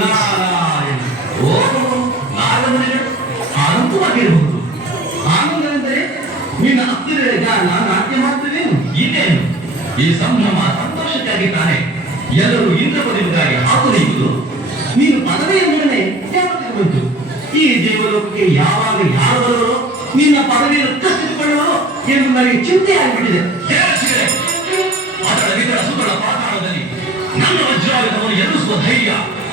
ನಾರಾಯಣ. ಓ ನಾಗಮಣಿಗಳು ಅನಂತವಾಗಿರಬಹುದು. ಆನಂದವೆಂದರೆ ನಿನ್ನ ಹತ್ತಿರ ಗಾನ ನಾಟ್ಯ ಮಾಡ್ತೇವೇನು? ಇನ್ನೇನು ಈ ಸಂಭ್ರಮ ಸಂತೋಷಕ್ಕಾಗಿ ತಾನೆ ಎಲ್ಲರೂ ಇಂದ್ರಪದವಿಗಾಗಿ ಹಾತೊರೆಯುವುದು. ನೀನು ಪದವಿಯ ಮೇಲೆ ಯಾವಾಗ ಬಂತು? ಈ ದೇವಲೋಕಕ್ಕೆ ಯಾವಾಗ ಯಾರು ಬರುವರೋ ನಿನ್ನ ಪದವಿಯನ್ನು ಕಸಿದುಕೊಳ್ಳುವರೋ ಎಂದು ನನಗೆ ಚಿಂತೆ ಆಗಿಬಿಟ್ಟಿದೆ. ಅದರ ವಿತರ ಸುತ್ತಲ ಪಾತಾಳದಲ್ಲಿ ನನ್ನ ವಜ್ರಾಯುಧವನ್ನು ಎದುರಿಸುವ ಧೈರ್ಯ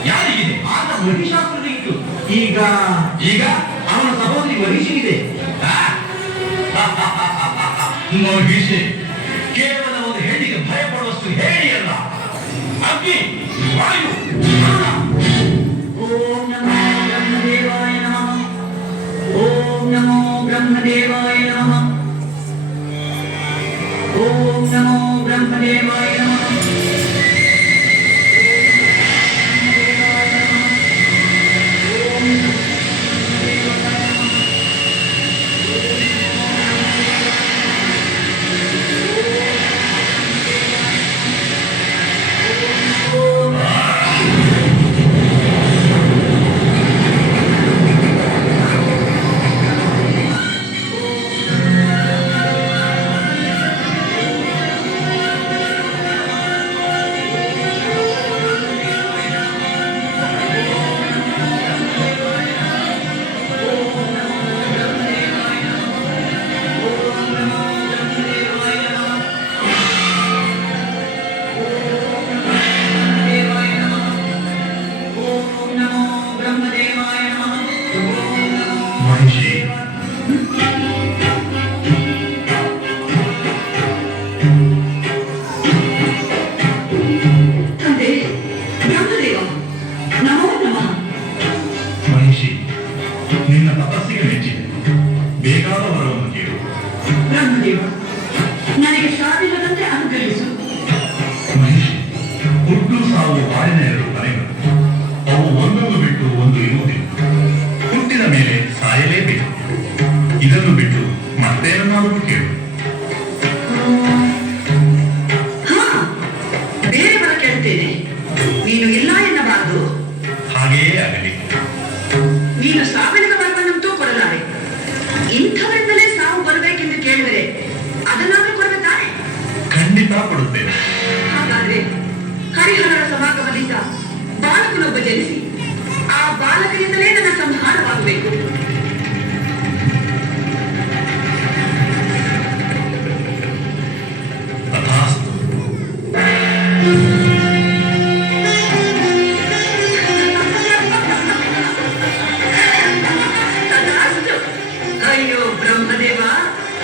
ಯಾರಿಗಿದೆ? ಆಗ ಮಹಿಷಾಸುರನಿಗಿತ್ತು. ಈಗ ಈಗ ಅವನ ಸಹೋದರಿ ಮಹಿಷಿಗಿದೆ. ಮಹಿಷೆ ಕೇವಲ ಒಂದು ಹೆಣ್ಣಿಗೆ ಭಯಪಡುವಷ್ಟು ಹೇಳಿಯಲ್ಲ. ಅಗ್ನಿ, ವಾಯು, ವರುಣ. ಓಂ ನಮೋ ಬ್ರಹ್ಮದೇವಾಯ ನಮಃ. ಓಂ ನಮೋ ಬ್ರಹ್ಮದೇವಾಯ ನಮಃ. ಓಂ ನಮೋ ಬ್ರಹ್ಮದೇವಾಯ ನಮಃ. ನಿನ್ನ ತಪಸ್ಸಿಗೆ ಮೆಚ್ಚಿದೆ. ಬೇಕಾದ ವರವನ್ನು ಕೇಳು. ಬ್ರಹ್ಮದೇವ, ನನಗೆ ಶಾದಿಲ್ಲದಂತೆ ಅನುಗ್ರಹಿಸು. ಮಹಿಷಿ, ಹುಟ್ಟು ಸಾವು ಬಾಳಿನ ಎರಡು ಮನೆಗಳು. ಅವು ಒಂದೊಂದು ಬಿಟ್ಟು ಒಂದು ಇರುವುದಿಲ್ಲ. ಹುಟ್ಟಿದ ಮೇಲೆ ಸಾಯಲೇಬೇಕು. ಇದನ್ನು ಬಿಟ್ಟು ಮತ್ತೇನನ್ನಾದರೂ ಕೇಳು. ಬೇರೆಯವರ ಕೇಳ್ತೇನೆ, ನೀನು ಇಲ್ಲ ಎನ್ನಬಾರದು. ಹಾಗೆಯೇ ಆಗಲಿ. ನೀನು ಸಾವಿನ ವರವನ್ನಂತೂ ಕೊಡಲಾರೆ. ಇಂಥವರಿಂದಲೇ ಸಾವು ಬರಬೇಕೆಂದು ಕೇಳಿದರೆ ಅದನ್ನಾದ್ರೂ ಕೊಡಬೇಕಾರೆ? ಖಂಡಿತ ಕೊಡುತ್ತೇನೆ. ಹಾಗಾದ್ರೆ ಹರಿಹರರ ಸಮಾಗಮದಿಂದ ಬಾಲಕನೊಬ್ಬ ಜನಿಸಿ ಆ ಬಾಲಕರಿಂದಲೇ ನನ್ನ ಸಂಹಾರವಾಗಬೇಕು. ಅಯ್ಯೋ ಬ್ರಹ್ಮದೇವ,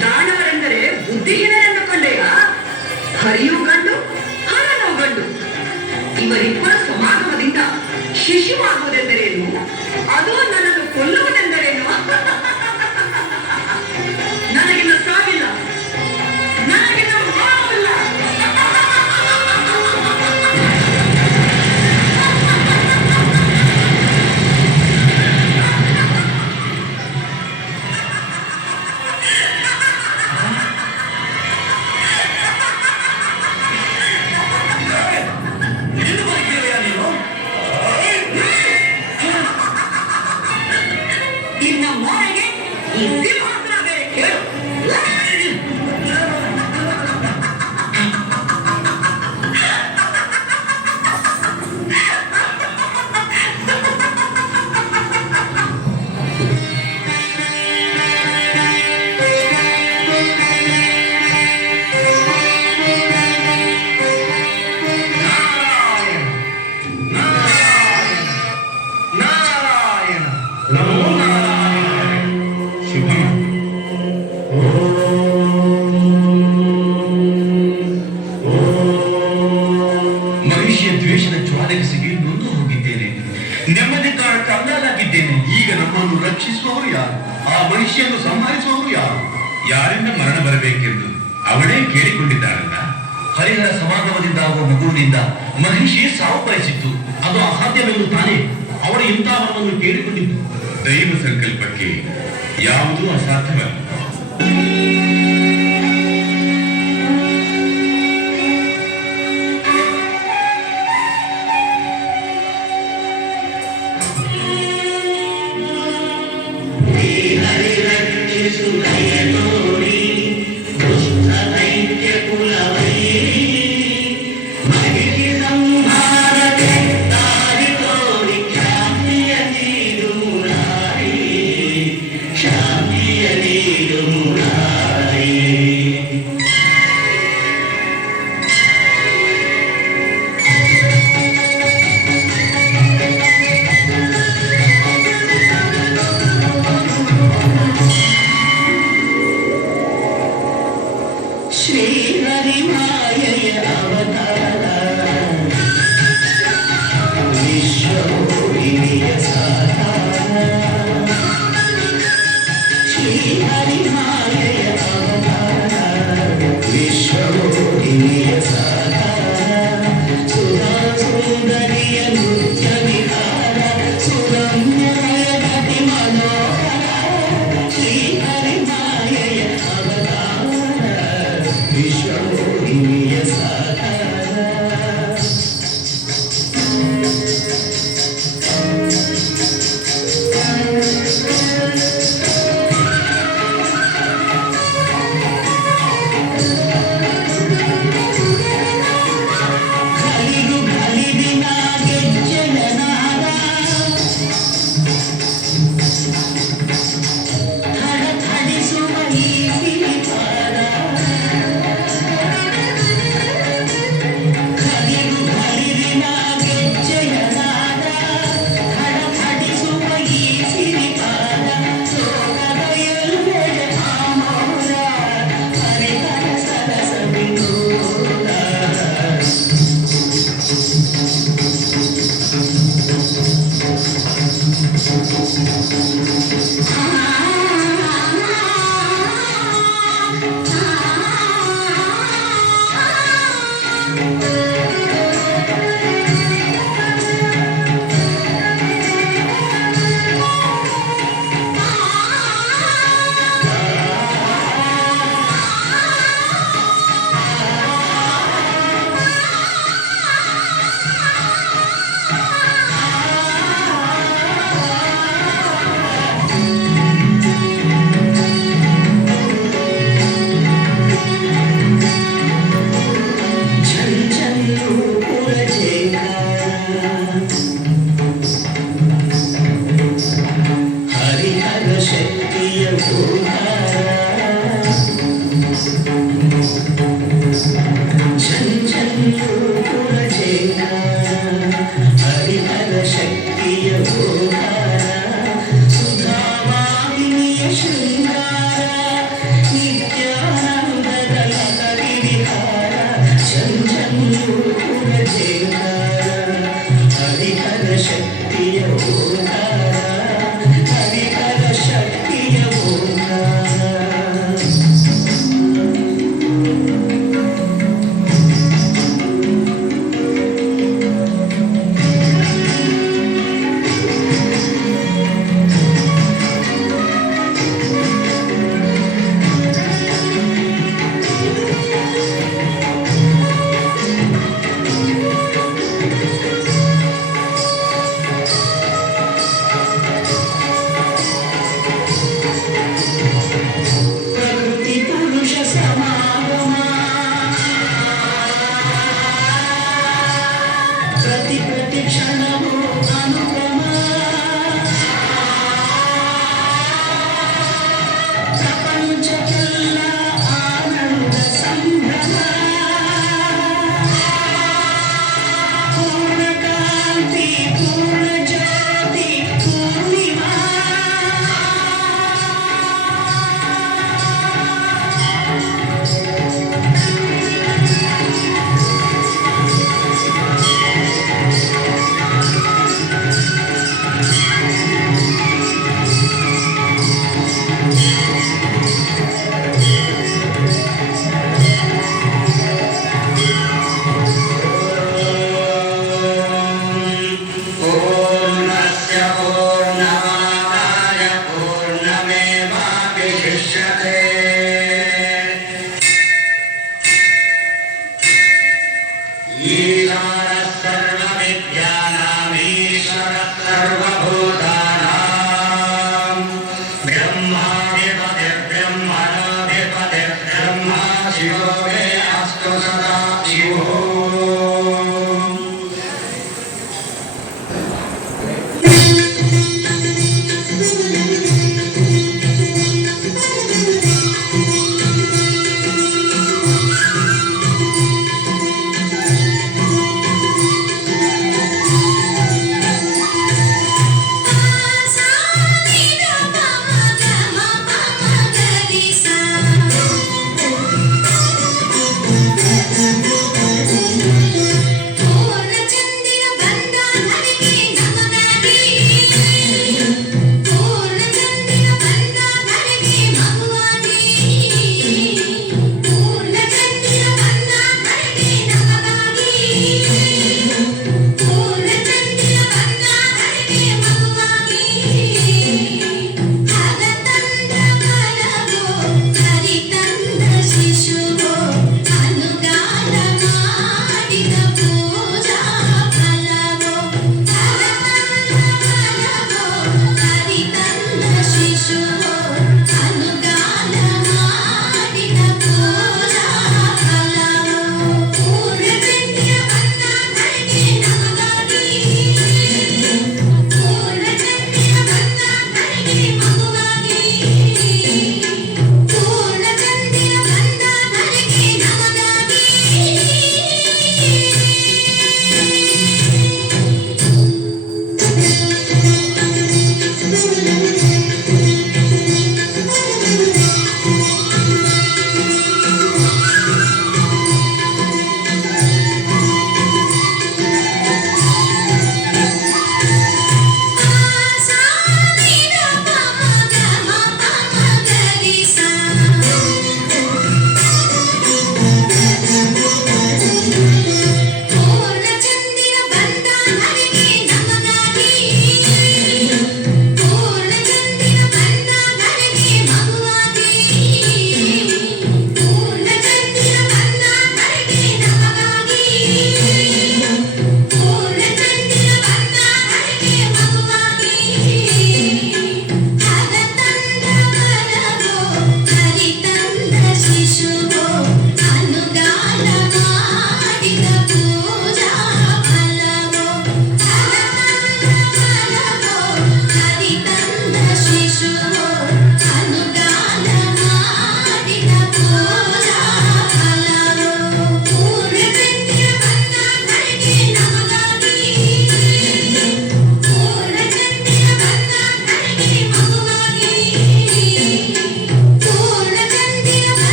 ದಾನವರೆಂದರೆ ಬುದ್ಧಿಹೀನರೆಂದುಕೊಂಡೆಯ? ಹರಿಯೂ ಗಂಡು, ಹರನೂ ಗಂಡು. ಇವರಿಬ್ಬರ ಸಮಾಗಮದಿಂದ ಶಿಶುವಾಗುವುದೆಂದರೇನು? ಅದು ನನ್ನನ್ನು ಕೊಲ್ಲುವುದೆಂದರೇನು? ನನಗಿನ್ನ ಸಾವಿಲ್ಲ, ನನಗಿನ್ನ ಮಾವಿಲ್ಲ. ಇನ್ನ ಮೋರೆಗೆ ಈ ಸಿಂಹಾಸನ ಬೇರೆ ಕೇಳು. ಮಹಿಷಿಯ ದ್ವೇಷದ ಜ್ವಾಲೆಗೆ ನೊಂದು ಹೋಗಿದ್ದೇನೆ. ನೆಮ್ಮದಿ ಕಾರಕ್ಕೆ ಅಲ್ಲಾಗಿದ್ದೇನೆ. ಈಗ ನಮ್ಮನ್ನು ರಕ್ಷಿಸುವವರು ಯಾರು? ಆ ಮಹಿಷಿಯನ್ನು ಸಂಹರಿಸುವವರು ಯಾರು? ಯಾರಿಂದ ಮರಣ ಬರಬೇಕೆಂದು ಅವಳೇ ಕೇಳಿಕೊಂಡಿದ್ದಾಳಲ್ಲ. ಹರಿಹರ ಸಮಾಗಮದಿಂದ ಆಗುವ ಮಗುವಿನಿಂದ ಮಹಿಷಿ ಸಾವು ಬಯಸಿತ್ತು. ಅದು ಅಸಾಧ್ಯವೆಂದು ತಾನೇ ಅವಳು ಇಂಥ ವರವನ್ನು ಕೇಳಿಕೊಂಡಿದ್ದು. ದೈವ ಸಂಕಲ್ಪಕ್ಕೆ ಯಾವುದೂ ಅಸಾಧ್ಯವಲ್ಲ.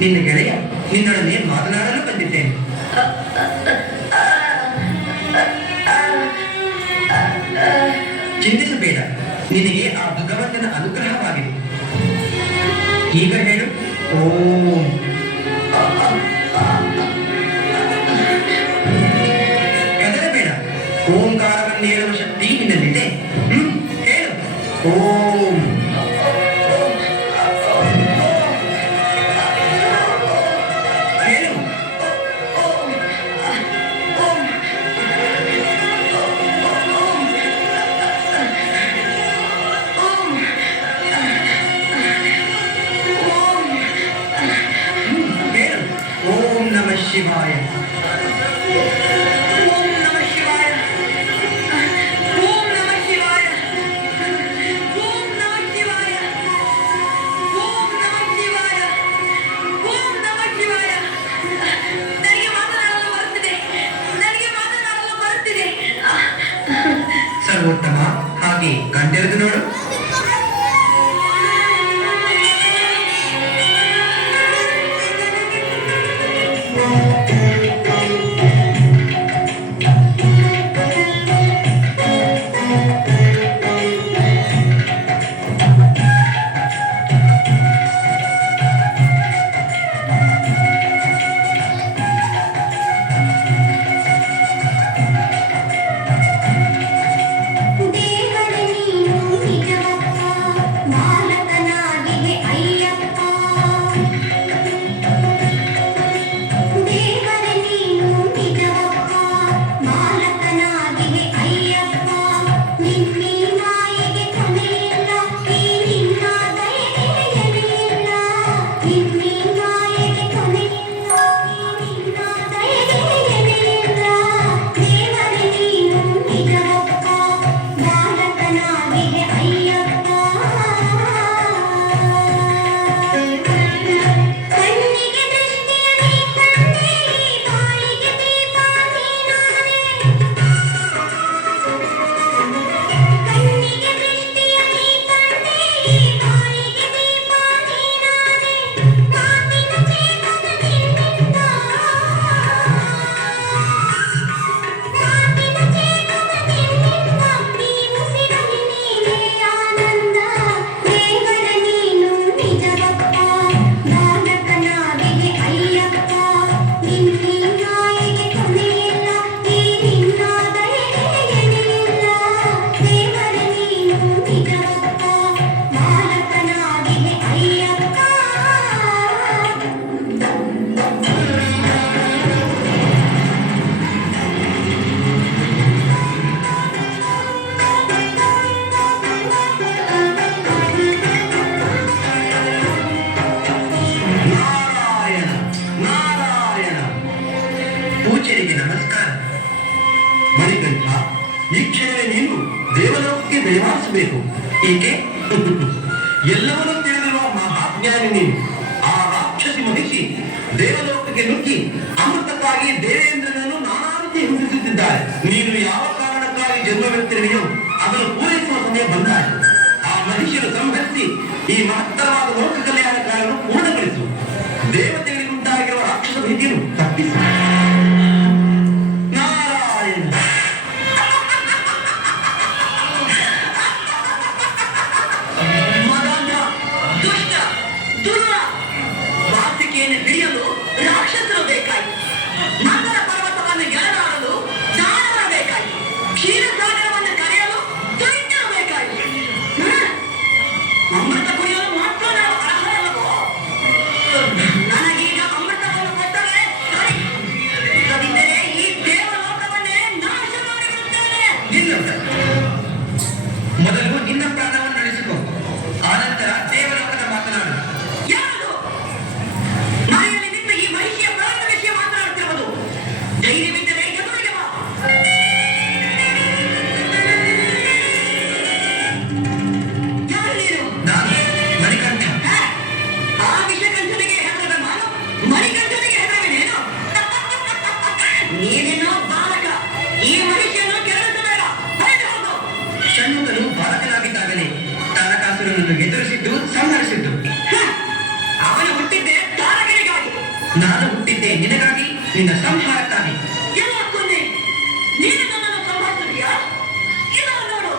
ನಿನ್ನ ಗೆಳೆಯ ನಿನ್ನೊಡನೆ ಮಾತನಾಡಲು ಬಂದಿದ್ದೇನೆ. ಚಿಂತಿಸಬೇಡ, ನಿನಗೆ ಆ ಭಗವಂತನ ಅನುಗ್ರಹವಾಗಿದೆ. ಈಗ ಹೇಳು ಓಂ. ಹೆದರಬೇಡ, ಓಂಕಾರವನ್ನು ಹೇಳುವ ಶಕ್ತಿ ನಿನ್ನಲ್ಲಿದೆ. ಹೇಳು ಓಂ. ಹೇಳು ಹೇಳು ಓಂ ನಮಃ ಶಿವಾಯ. ಓಂ ನಮಃ ಶಿವಾಯ. ಓಂ ನಮಃ ಶಿವಾಯ. ಓಂ ನಮಃ ಶಿವಾಯ. ಓಂ ನಮಃ ಶಿವಾಯ. ಓಂ ನಮಃ ಶಿವಾಯ. ನನಗೆ ಮಾತನಾಡಲು ಬರುತ್ತಿದೆ. ನನಗೆ ಮಾತನಾಡಲು ಬರುತ್ತಿದೆ. ಸರ್ವೋತ್ತಮ, ಹಾಗೆ ಕಣ್ಣೆರೆದು ನೋಡು. ದೇವರೇ ನೀನು ನಿಜವಪ್ಪ, ಬಾಲಕನಾಗಿವೆ ಅಯ್ಯಪ್ಪ. ದೇವರೇ ನೀನು ನಿಜವಪ್ಪ, ಬಾಲಕನಾಗಿವೆ ಅಯ್ಯಪ್ಪ. ನಿನ್ನೀ ಮಾಯೆಗೆ ಕೊನೆಯಿಲ್ಲ, ಈ ನಿನ್ನ ದಯೆಗೆ ಎಡೆಯಿಲ್ಲ. ನಿನ್ನೀ ಮಾಯೆಗೆ ಕೊನೆಯಿಲ್ಲ, ಈ ನಿನ್ನ ದಯೆಗೆ ಎಡೆಯಿಲ್ಲ. ದೇವರೇ ನೀನು ನಿಜವಪ್ಪ, ಬಾಲಕನಾಗಿವೆ ಅಯ್ಯಪ್ಪ. ಕಣ್ಣಿಗೆ ದೃಷ್ಟಿಯ ನೀ ತಂದೆ, ಬಾಯಿಗೆ ದೀಪ ನೀನಾದೆ. ಕಣ್ಣಿಗೆ ದೃಷ್ಟಿಯ ನೀ ತಂದೆ, ಬಾಯಿಗೆ ದೀಪ ನೀನಾದೆ. ಮಾತಿನ ಚೇತನ ನಿನ್ನಿಂದ, ಮಾತಿನ ಚೇತನ ನಿನ್ನಿಂದ, ಈ ಉಸಿರಲ್ಲಿ ನೀನೇ ಆನಂದ. ದೇವರೇ ನೀನು ನಿಜವಪ್ಪ, ಬಾಲಕನಾಗಿವೆ ಅಯ್ಯಪ್ಪ. ನಿನ್ನೀ ಮಾಯೆಗೆ ಕೊನೆಯಿಲ್ಲ, ಈ ನಿನ್ನ ದಯೆಗೆ ಎಡೆಯಿಲ್ಲ. ದೇವರೇ ನೀನು ನಿಜವಪ್ಪ, ಬಾಲಕನಾಗಿವೆ ಅಯ್ಯಪ್ಪ. ನಾರಾಯಣ ನಾರಾಯಣ. ಪೂಜ್ಯರಿಗೆ ನಮಸ್ಕಾರ. ಮಣಿಕಂಠ, ಈ ಕ್ಷಣವೇ ನೀನು ದೇವಲೋಕಕ್ಕೆ ದಯಮಾಡಿಸಬೇಕು. ಏಕೆ? ಎಲ್ಲವನ್ನೂ ತಿಳಿದಿರುವ ಮಹಾಜ್ಞಾನಿ ನೀನು. ಆ ರಾಕ್ಷಸಿ ಮಹಿಷಿ ದೇವಲೋಕಕ್ಕೆ ನುಗ್ಗಿ ಅಮೃತಕ್ಕಾಗಿ ದೇವೇಂದ್ರನನ್ನು ನಾನಾ ರೀತಿ ಹಿಂಸಿಸುತ್ತಿದ್ದಾಳೆ. ನೀನು ಯಾವ ಕಾರಣಕ್ಕಾಗಿ ಜನ್ಮವೆತ್ತಿರುವೆಯೋ ಅದನ್ನು ಪೂರೈಸುವ ಸಮಯ ಬಂದಾಯಿತು. ಆ ಮನುಷ್ಯರು ಸಂಹರಿಸಿ ಈ ಮಹತ್ತರವಾದ ಲೋಕ ಕಲ್ಯಾಣ ಕಾರ್ಯವನ್ನು ಪೂರ್ಣಗೊಳಿಸು. ದೇವತೆಗಳಿಗೆ ಉಂಟಾಗಿರುವ ರಾಕ್ಷಸ ಭೀತಿಯನ್ನು ತಪ್ಪಿಸು. ನಾರಾಯಣ. ಮದಾಂಧ, ದುಷ್ಟ, ದುರ್ವ, ವಾಸಿಕೆಯನ್ನು ಹಿಡಿಯಲು ರಾಕ್ಷಸರು ಬೇಕಾಯಿತು. ಮಂಗಲ ಪರ್ವತವನ್ನು ಎಳೆದಾಡಲು ದಾನವರು ಬೇಕಾಯಿತು. ಕ್ಷೀರಸಾಗರವನ್ನು ಕರೆಯಲು ದೈತ್ಯರು ಬೇಕಾಯಿತು. ಅಮೃತ ಕುಡಿಯಲು ಮಾತ್ರ ನಾವು ಅರ್ಹರಲ್ಲವೋ? ನನಗೀಗ ಅಮೃತವನ್ನು ಕೊಟ್ಟರೆ ಸರಿ. ಇಲ್ಲದಿದ್ದರೆ ಈ ದೇವಲೋಕವನ್ನೇ ನಾಶ ಮಾಡಿಬಿಡುತ್ತೇನೆ. ನಿನ್ನ ಮೊದಲು ನಿನ್ನ ಪ್ರಾಣವನ್ನು ನಡೆಸಿಕೊ, ಆನಂತರ ದೇವಲೋಕದ ಮಾತನಾಡು. ಯಾರು ಮನೆಯಲ್ಲಿ ನಿಂತು ಈ ಮಹಿಷಿಯ ಪ್ರಾಣದ ವಿಷಯ ಮಾತನಾಡುತ್ತಿರುವುದು? ಧೈರ್ಯವಿದ್ದರೆ ಎದುರಿಗೆ ಬಾ. ಯಾರು ನೀನು? ನಾನು ಮಣಿಕಂಠ. ಆ ವಿಷಕಂಠನಿಗೆ ಹೆದರದ ನಾನು ಮಣಿಕಂಠನಿಗೆ ಹೆದರವೇನೇನು? ನೀನೇನೋ ಬಾಲಕ. ಈ ಮಹಿಷಿಯನ್ನು ಕೆರಳಿಸಬೇಡ. ಹೊರಟು ಹೋಗು. ಷಣ್ಮುಖನು ಬಾಲಕನಾಗಿದ್ದಾಗಲೇ ತಾರಕಾಸುರನನ್ನು ಎದುರಿಸಿದ್ದು ಸಂಹರಿಸಿದ್ದು. ಅವನು ಹುಟ್ಟಿದ್ದೇ ತಾರಕನಿಗಾಗಿ. ನಾನು ಹುಟ್ಟಿದ್ದೆ ನಿನಗಾಗಿ, ನಿನ್ನ ಸಂಹಾರಕ್ಕಾಗಿ. ಎಲ್ಲ ಕೊನೆ ನೀನು ನನ್ನನ್ನು ಸಂಭಾಳಿಸಿದೆಯಾ? ಇದು ನೋಡು.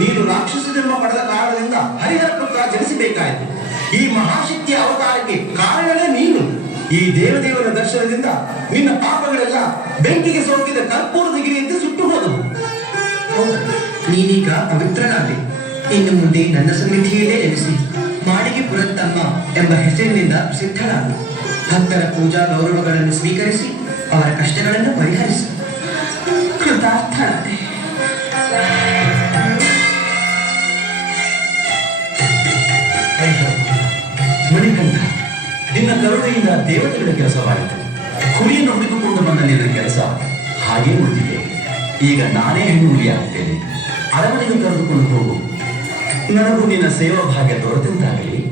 ನೀನು ರಾಕ್ಷಸ ಜನ್ಮ ಪಡೆದ ಕಾರಣದಿಂದ ಹರಿಹರ ಪುತ್ರ ಜನಿಸಬೇಕಾಯಿತು. ಈ ಮಹಾಶಕ್ತಿಯ ಅವತಾರಕ್ಕೆ ಕಾರಣವೇ ನೀನು. ಈ ದೇವದೇವರ ದರ್ಶನದಿಂದ ನಿನ್ನ ಪಾಪಗಳೆಲ್ಲ ಬೆಂಕಿಗೆ ಸೋಕಿದ ಕರ್ಪೂರದ ಗಿರಿಯಂತೆ ಸುಟ್ಟು ಹೋದವು. ಹೌದು, ನೀನೀಗ ಪವಿತ್ರನಾದೆ. ಇನ್ನು ಮುಂದೆ ನನ್ನ ಸನ್ನಿಧಿಯಲ್ಲೇ ನೆಲೆಸಿ ಮಾಡಿಗೆ ಪುರತ್ತಮ್ಮ ಎಂಬ ಹೆಸರಿನಿಂದ ಸಿದ್ಧನಾಗು. ಭಕ್ತರ ಪೂಜಾ ಗೌರವಗಳನ್ನು ಸ್ವೀಕರಿಸಿ ಅವರ ಕಷ್ಟಗಳನ್ನು ಪರಿಹರಿಸಿ. ಕೃತಾರ್ಥನಾದೆ. ಮಣಿಕಂಠ, ನಿನ್ನ ಕರುಣೆಯಿಂದ ದೇವತೆಗಳ ಕೆಲಸವಾಯಿತು. ಹುಲಿಯನ್ನು ಹುಡುಕಿಕೊಂಡು ಬಂದ ನಿನ್ನ ಕೆಲಸ ಹಾಗೇ ಉಳಿದಿದೆ. ಈಗ ನಾನೇ ಹೆಣ್ಣು ಹುಲಿಯಾಗುತ್ತೇನೆ. ಅರಮನೆಗೆ ಕರೆದುಕೊಂಡು ಹೋಗು. ನನಗೂ ನಿನ್ನ ಸೇವಾ ಭಾಗ್ಯ ದೊರೆತಂತಾಗಲಿ.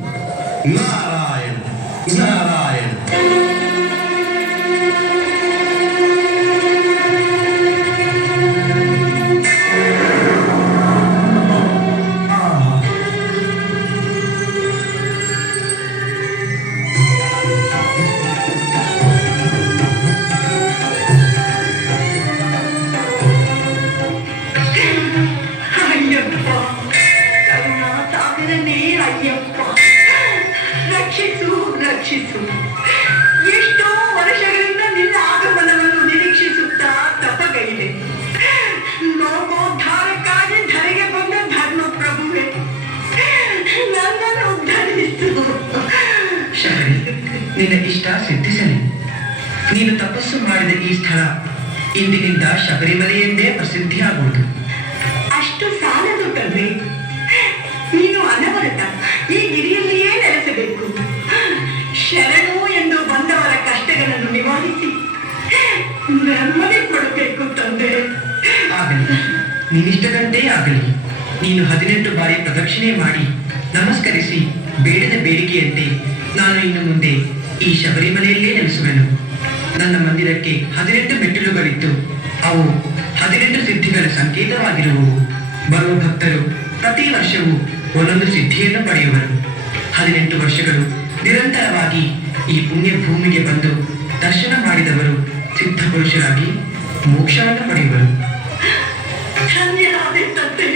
ನಾರಾಯಣ ನಾರಾಯಣ. ಎಷ್ಟೋ ವರ್ಷಗಳಿಂದ ನಿನ್ನ ಆಗಮನವನ್ನು ನಿರೀಕ್ಷಿಸುತ್ತಾ ತಪಗೈದೆ. ಲೋಕೋದ್ಧಾರಕ್ಕಾಗಿ ಧರೆಗೆ ಬಂದ ಧರ್ಮ ಪ್ರಭುವೆ, ನನ್ನನ್ನು ಉದ್ಧರಿಸು. ಶಬರಿ, ನಿನ್ನ ಇಷ್ಟ ಸಿದ್ಧಿಸಲಿ. ನೀನು ತಪಸ್ಸು ಮಾಡಿದ ಈ ಸ್ಥಳ ಇಂದಿನಿಂದ ಶಬರಿಮಲೆ ಎಂದೇ ಪ್ರಸಿದ್ಧಿಯಾಗುವುದು. ಅಷ್ಟು ಸಾಲದು ತಂದೆ. ನೀನು ಅನವರತ ಈ ಗಿರಿಯಲ್ಲಿಯೇ ನೆಲೆಸಬೇಕು. ಶರಣು ಎಂದು ಬಂದವರ ಕಷ್ಟಗಳನ್ನು ನಿವಾರಿಸಿ ನೆಮ್ಮದಿ ಕೊಡಬೇಕು ತಂದೆ. ಆಗಲಿ, ನೀನಿಷ್ಟದಂತೆ ಆಗಲಿ. ನೀನು 18 ಬಾರಿ ಪ್ರದಕ್ಷಿಣೆ ಮಾಡಿ ನಮಸ್ಕರಿಸಿ ಬೇಡದ ಬೇಡಿಕೆಯಂತೆ ನಾನು ಇನ್ನು ಮುಂದೆ ಈ ಶಬರಿಮಲೆಯಲ್ಲೇ ನೆಲೆಸುವೆನು. ನನ್ನ ಮಂದಿರಕ್ಕೆ 18 ಮೆಟ್ಟಿಲುಗಳಿದ್ದು ಅವು 18 ಸಿದ್ಧಿಗಳ ಸಂಕೇತವಾಗಿರುವವು. ಬರುವ ಭಕ್ತರು ಪ್ರತಿ ವರ್ಷವೂ ಒಂದೊಂದು ಸಿದ್ಧಿಯನ್ನು ಪಡೆಯುವರು. 18 ವರ್ಷಗಳು ನಿರಂತರವಾಗಿ ಈ ಪುಣ್ಯ ಭೂಮಿಗೆ ಬಂದು ದರ್ಶನ ಮಾಡಿದವರು ಸಿದ್ಧ ಪುರುಷರಾಗಿ ಮೋಕ್ಷವನ್ನು ಪಡೆಯುವರು. ಧನ್ಯರಾದೆ ತಂದೆ.